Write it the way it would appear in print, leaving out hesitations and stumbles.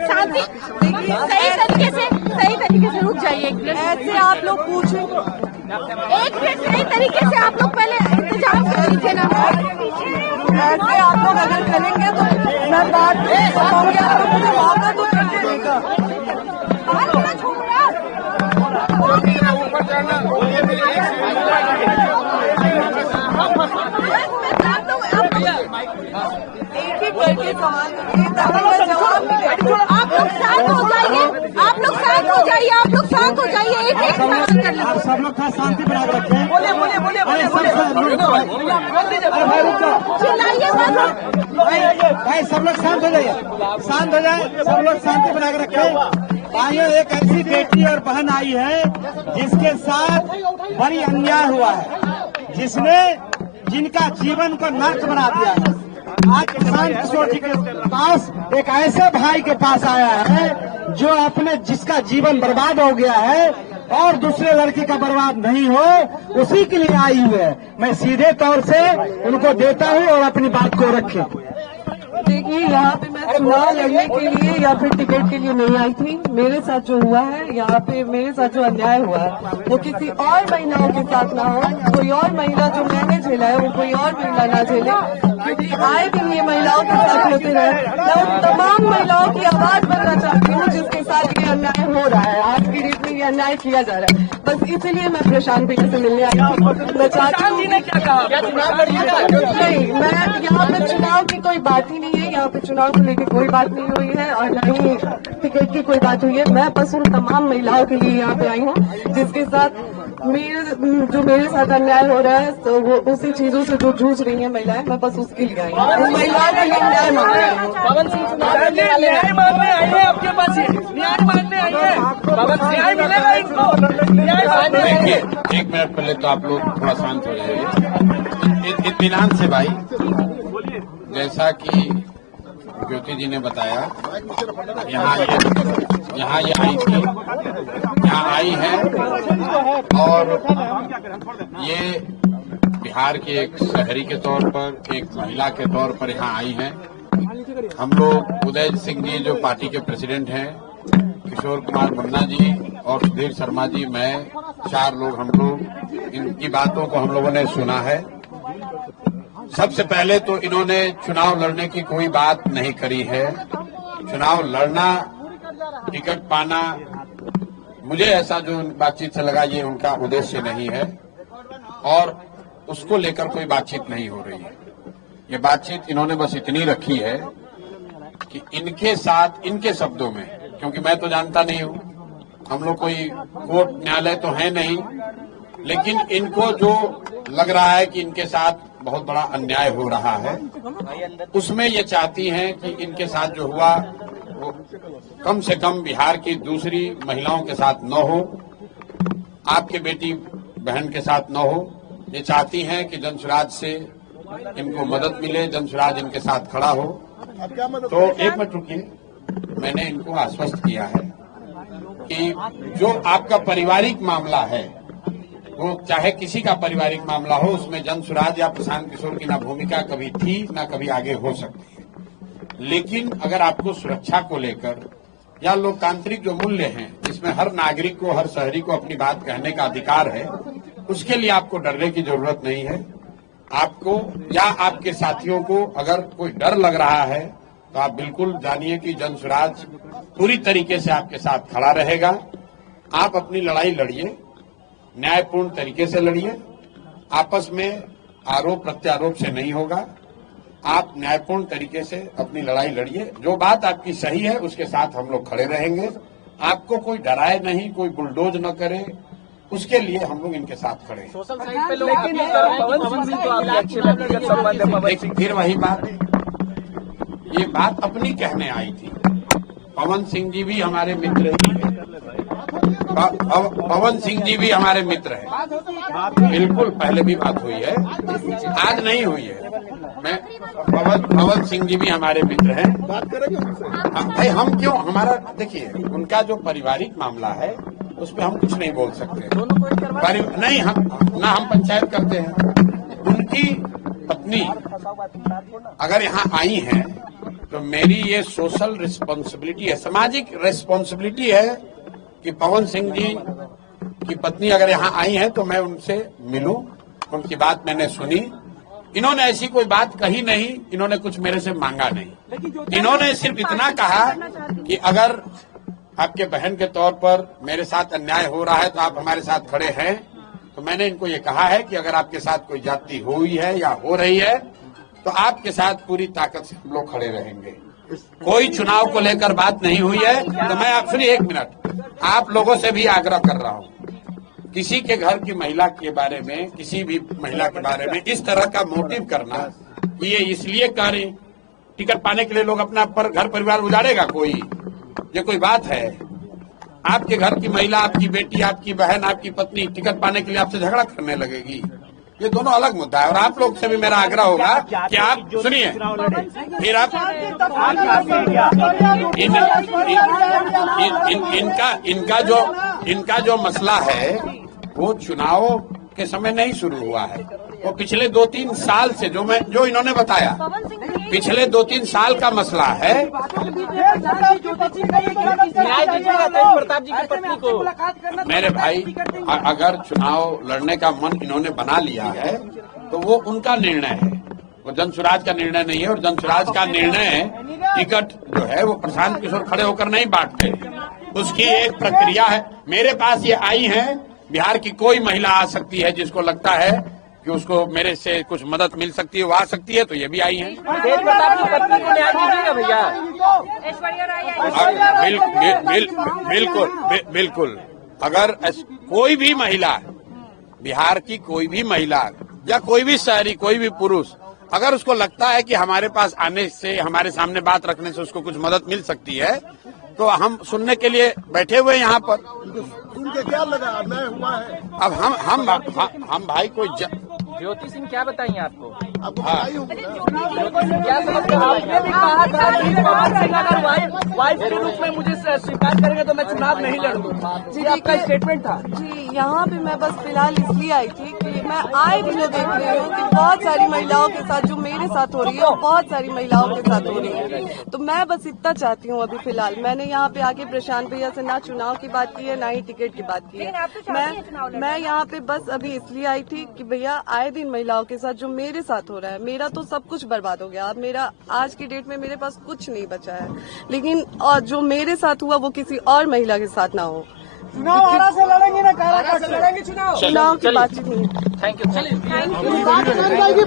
शांति, सही तरीके से रुक जाइए एक मिनट। ऐसे आप लोग पूछें, एक मिनट, सही तरीके से आप लोग पहले इंतजाम कर लीजिए ना। ऐसे आप लोग अगर करेंगे तो मैं बात नहीं बताऊंगी, आप लोग मुझे मौका तो कर देगा। एक एक करके सवाल जवाब आप लोग शांत हो जाइए, आप लोग शांत हो जाइए, आप लोग शांत हो जाइए, एक एक सवाल कर लीजिए। सब लोग थोड़ा शांति बना के रखें। बोले चिल्लाइए मत। भाई सब लोग शांत हो जाइए, शांत हो जाए, सब लोग शांति बना के रखें। भाइयों, एक ऐसी बेटी और बहन आई है जिसके साथ बड़ी अन्याय हुआ है, जिनका जीवन को नर्क बना दिया है। आज प्रशांत किशोर जी के पास एक ऐसे भाई के पास आया है जिसका जीवन बर्बाद हो गया है और दूसरे लड़की का बर्बाद नहीं हो, उसी के लिए आई हुई है। मैं सीधे तौर से उनको देता हूँ और अपनी बात को रखें। देखिए, यहाँ पे मैं चुनाव लड़ने के लिए या फिर टिकट के लिए नहीं आई थी। मेरे साथ जो हुआ है, यहाँ पे मेरे साथ जो अन्याय हुआ है वो किसी और महिलाओं के साथ ना हो। कोई और महिला जो मैंने झेला है वो कोई और महिला ना झेले, क्योंकि आए दिन ये महिलाओं के साथ होते रहे। मैं उन तमाम महिलाओं की आवाज बनना चाहती हूँ जिसके साथ ये अन्याय हो रहा है। आज की डेट में ये अन्याय किया जा रहा है। बस इसीलिए मैं प्रशांत भैया से मिलने आई थी। मैं चाहती हूँ नहीं, मैं यहाँ पे चुनाव की कोई बात ही नहीं है, यहाँ पे चुनाव को लेकर कोई बात नहीं हुई है और न ही टिकट की कोई बात हुई है। मैं बस उन तमाम महिलाओं के लिए यहाँ पे आई हूँ जिसके साथ मेरे साथ अन्याय हो रहा है, तो वो उसी चीजों से जो जूझ रही है महिलाएं, मैं बस उसके लिए आई हूँ। उन महिलाओं के लिए न्याय मांग रही हूँ। पवन सिंह न्याय मांगने आई है आपके पास, न्याय मांगने आई है। न्याय मिलेगा इनको, न्याय मांगने आई है। एक मिनट पहले तो आप लोग थोड़ा शांत हो जाइए, इत्मीनान से भाई। जैसा कि ज्योति जी ने बताया, यहाँ ये आई थी, यहाँ आई है और ये बिहार के एक शहरी के तौर पर, एक महिला के तौर पर यहाँ आई हैं। हम लोग उदय सिंह जी जो पार्टी के प्रेसिडेंट हैं, किशोर कुमार मुन्ना जी और सुधीर शर्मा जी, मैं, 4 लोग हम लोग इनकी बातों को हम लोगों ने सुना है। सबसे पहले तो इन्होंने चुनाव लड़ने की कोई बात नहीं करी है। चुनाव लड़ना, टिकट पाना, मुझे ऐसा जो बातचीत से लगा ये उनका उद्देश्य नहीं है और उसको लेकर कोई बातचीत नहीं हो रही है। ये बातचीत इन्होंने बस इतनी रखी है कि इनके साथ, इनके शब्दों में, क्योंकि मैं तो जानता नहीं हूँ, हम लोग कोई कोर्ट न्यायालय तो है नहीं, लेकिन इनको जो लग रहा है कि इनके साथ बहुत बड़ा अन्याय हो रहा है, उसमें ये चाहती हैं कि इनके साथ जो हुआ वो कम से कम बिहार की दूसरी महिलाओं के साथ न हो, आपके बेटी बहन के साथ न हो। ये चाहती हैं कि जनसुराज से इनको मदद मिले, जनसुराज इनके साथ खड़ा हो। तो एक मिनट रुकिए, मैंने इनको आश्वस्त किया है कि जो आपका पारिवारिक मामला है, वो चाहे किसी का पारिवारिक मामला हो, उसमें जनसुराज या प्रशांत किशोर की ना भूमिका कभी थी ना कभी आगे हो सकती है। लेकिन अगर आपको सुरक्षा को लेकर या लोकतांत्रिक जो मूल्य हैं, जिसमें हर नागरिक को, हर शहरी को अपनी बात कहने का अधिकार है, उसके लिए आपको डरने की जरूरत नहीं है। आपको या आपके साथियों को अगर कोई डर लग रहा है तो आप बिल्कुल जानिए कि जनसुराज पूरी तरीके से आपके साथ खड़ा रहेगा। आप अपनी लड़ाई लड़िए, न्यायपूर्ण तरीके से लड़िए, आपस में आरोप प्रत्यारोप से नहीं होगा। आप न्यायपूर्ण तरीके से अपनी लड़ाई लड़िए, जो बात आपकी सही है उसके साथ हम लोग खड़े रहेंगे। आपको कोई डराए नहीं, कोई बुलडोज न करे, उसके लिए हम लोग इनके साथ खड़े हैं। सोशल साइट पे लोग पवन सिंह तो आपके अच्छे व्यक्तिगत संबंध है। लेकिन फिर वही बात, ये बात अपनी कहने आई थी। पवन सिंह जी भी हमारे मित्र ही हैं, पवन सिंह जी भी हमारे मित्र हैं, बिल्कुल पहले भी बात हुई है, आज नहीं हुई है। मैं पवन सिंह जी भी हमारे मित्र हैं। भाई हम क्यों, हमारा देखिए, उनका जो पारिवारिक मामला है उस पर हम कुछ नहीं बोल सकते। नहीं, हम पंचायत करते हैं। उनकी पत्नी अगर यहाँ आई हैं तो मेरी ये सोशल रिस्पॉन्सिबिलिटी है, सामाजिक रिस्पॉन्सिबिलिटी है कि पवन सिंह जी की पत्नी अगर यहाँ आई हैं तो मैं उनसे मिलूं, उनकी बात मैंने सुनी। इन्होंने ऐसी कोई बात कही नहीं, इन्होंने कुछ मेरे से मांगा नहीं। इन्होंने सिर्फ इतना कहा कि अगर आपके बहन के तौर पर मेरे साथ अन्याय हो रहा है तो आप हमारे साथ खड़े हैं। तो मैंने इनको ये कहा है कि अगर आपके साथ कोई जाति हुई है या हो रही है तो आपके साथ पूरी ताकत से हम लोग खड़े रहेंगे। कोई चुनाव को लेकर बात नहीं हुई है। तो मैं आप सुनिए एक मिनट, आप लोगों से भी आग्रह कर रहा हूँ, किसी के घर की महिला के बारे में, किसी भी महिला के बारे में इस तरह का मोटिव करना, ये इसलिए कर टिकट पाने के लिए लोग अपना घर परिवार उजाड़ेगा, ये कोई बात है? आपके घर की महिला, आपकी बेटी, आपकी बहन, आपकी पत्नी टिकट पाने के लिए आपसे झगड़ा करने लगेगी, ये दोनों अलग मुद्दा है। और आप लोग से भी मेरा आग्रह होगा कि आप सुनिए, फिर आप इनका जो मसला है वो चुनाव के समय नहीं शुरू हुआ है, वो पिछले 2-3 साल से जो इन्होंने बताया, पिछले 2-3 साल का मसला है। प्रताप जी की पत्नी को मेरे भाई, अगर चुनाव लड़ने का मन इन्होंने बना लिया है तो वो उनका निर्णय है, वो जनसुराज का निर्णय नहीं है। और जनसुराज का निर्णय टिकट जो है वो प्रशांत किशोर खड़े होकर नहीं बांटते, उसकी एक प्रक्रिया है। मेरे पास ये आई हैं, बिहार की कोई महिला आ सकती है जिसको लगता है कि उसको मेरे से कुछ मदद मिल सकती है, वो आ सकती है, तो ये भी आई हैं। तेज प्रताप की पत्नी को न्याय दीजिएगा भैया। बिल्कुल। अगर कोई भी महिला, बिहार की कोई भी महिला या कोई भी शहरी, कोई भी पुरुष, अगर उसको लगता है कि हमारे पास आने से, हमारे सामने बात रखने से उसको कुछ मदद मिल सकती है, तो हम सुनने के लिए बैठे हुए हैं यहाँ पर। उनके क्या लगा अन्याय हुआ है? अब हम भाई कोई ज्योति सिंह क्या बताइए आपको? आपको बताई होगी ना? क्या समझते हैं? आपने भी कहा था कि पवन सिंह अगर वाइफ के रूप में मुझे स्वीकार करेंगे तो मैं चुनाव नहीं लड़ूंगा, जी आपका स्टेटमेंट था। जी, यहाँ पे मैं बस फिलहाल इसलिए आई थी कि मैं आए दिनों देख रही हूँ कि बहुत सारी महिलाओं के साथ जो मेरे साथ हो रही है और बहुत सारी महिलाओं के साथ हो रही है। तो मैं बस इतना चाहती हूँ अभी फिलहाल, मैंने यहाँ पे आके प्रशांत भैया से ना चुनाव की बात की है ना ही टिकट की बात की है। मैं यहाँ पे बस अभी इसलिए आई थी कि भैया आए दिन महिलाओं के साथ जो मेरे साथ हो रहा है, मेरा तो सब कुछ बर्बाद हो गया। अब मेरा आज की डेट में मेरे पास कुछ नहीं बचा है, लेकिन और जो मेरे साथ हुआ वो किसी और महिला के साथ ना हो। चुनाव आरा से लड़ेंगे ना, कारा से लड़ेंगे चुनाव चुनाव की बातचीत नहीं। Thank you.